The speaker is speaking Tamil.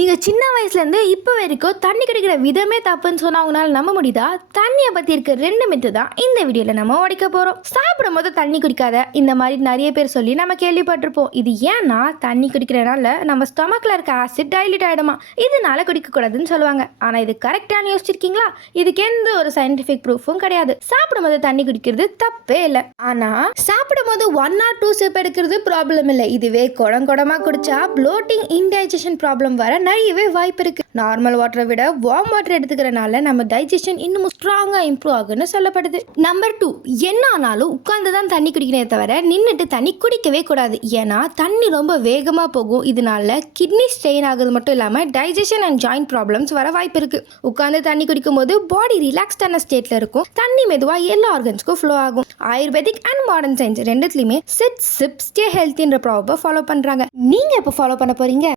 நீங்கள் சின்ன வயசுலேருந்து இப்போ வரைக்கும் தண்ணி குடிக்கிற விதமே தப்புன்னு சொன்னால் அவங்களால நம்ப முடியுதா? தண்ணியை பற்றி இருக்க 2 மித்து தான் இந்த வீடியோவில் நம்ம உடைக்க போகிறோம். சாப்பிடும் போது தண்ணி குடிக்காத இந்த மாதிரி நிறைய பேர் சொல்லி நம்ம கேள்விப்பட்டிருப்போம். இது ஏன்னா தண்ணி குடிக்கிறனால நம்ம ஸ்டொமக்கில் இருக்க ஆசிட் டைல்யூட் ஆகிடுமா, இதனால குடிக்கக்கூடாதுன்னு சொல்லுவாங்க. ஆனால் இது கரெக்டானு யோசிச்சிருக்கீங்களா? இதுக்கு எந்த ஒரு சயின்டிஃபிக் ப்ரூஃபும் கிடையாது. சாப்பிடும் போது தண்ணி குடிக்கிறது தப்பே இல்லை. ஆனால் சாப்பிடும் போது 1 or 2 சிப் எடுக்கிறது ப்ராப்ளம் இல்லை. இதுவே குடமாக குடிச்சா ப்ளோட்டிங், இன்டைஜஷன் ப்ராப்ளம் வர நிறையவே வாய்ப்பு இருக்கு. நார்மல் வாட்டரை விட வார்ம் வாட்டர் எடுத்துக்கிறனால நம்ம டைஜஷன் இன்னும் ஸ்ட்ராங்கா இம்ப்ரூவ் ஆகுன்னு சொல்லப்படுது. நம்பர் 2, என்ன ஆனாலும் உட்கார்ந்து தான் தண்ணி குடிக்கிறதே தவிர நின்றுட்டு தண்ணி குடிக்கவே கூடாது. ஏன்னா தண்ணி ரொம்ப வேகமா போகும். இதனால கிட்னி ஸ்ட்ரெயின் ஆகுது மட்டும் இல்லாம டைஜஷன் அண்ட் ஜாயிண்ட் ப்ராப்ளம்ஸ் வர வாய்ப்பு இருக்கு. உட்கார்ந்து தண்ணி குடிக்கும் போது பாடி ரிலாக்ஸ்டான ஸ்டேட்ல இருக்கும். தண்ணி மெதுவா எல்லா ஆர்கன்ஸ்க்கும் ஃப்ளோ ஆகும். ஆயுர்வேதிக் அண்ட் மாடர்ன் சயின்ஸ் ரெண்டுத்துலயுமே சிட் சிப் ஸ்டே ஹெல்த்தின்ற ப்ராபை ஃபாலோ பண்றாங்க. நீங்க எப்போ ஃபாலோ பண்ண போறீங்க?